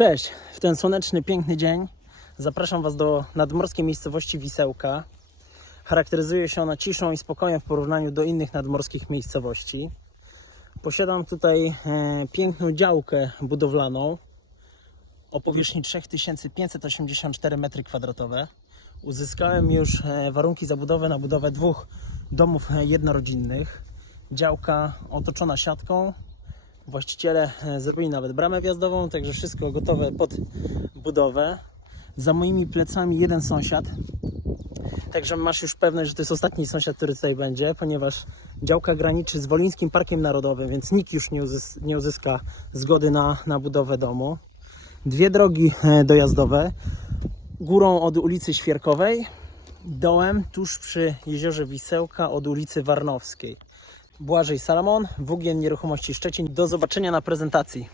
Cześć! W ten słoneczny, piękny dzień zapraszam Was do nadmorskiej miejscowości Wisełka. Charakteryzuje się ona ciszą i spokojem w porównaniu do innych nadmorskich miejscowości. Posiadam tutaj e, piękną działkę budowlaną o powierzchni 3584 m2. Uzyskałem już e, warunki zabudowy na budowę dwóch domów e, jednorodzinnych. Działka otoczona siatką, Właściciele e, zrobili nawet bramę wjazdową, także wszystko gotowe pod budowę. Za moimi plecami jeden sąsiad. Także masz już pewność, że to jest ostatni sąsiad, który tutaj będzie, ponieważ działka graniczy z Wolińskim Parkiem Narodowym, więc nikt już nie, uzys- nie uzyska zgody na, na budowę domu. Dwie drogi e, dojazdowe. Górą od ulicy Świerkowej, dołem tuż przy jeziorze Wisełka od ulicy Warnowskiej. Błażej Salamon, WGN Nieruchomości Szczecin. Do zobaczenia na prezentacji.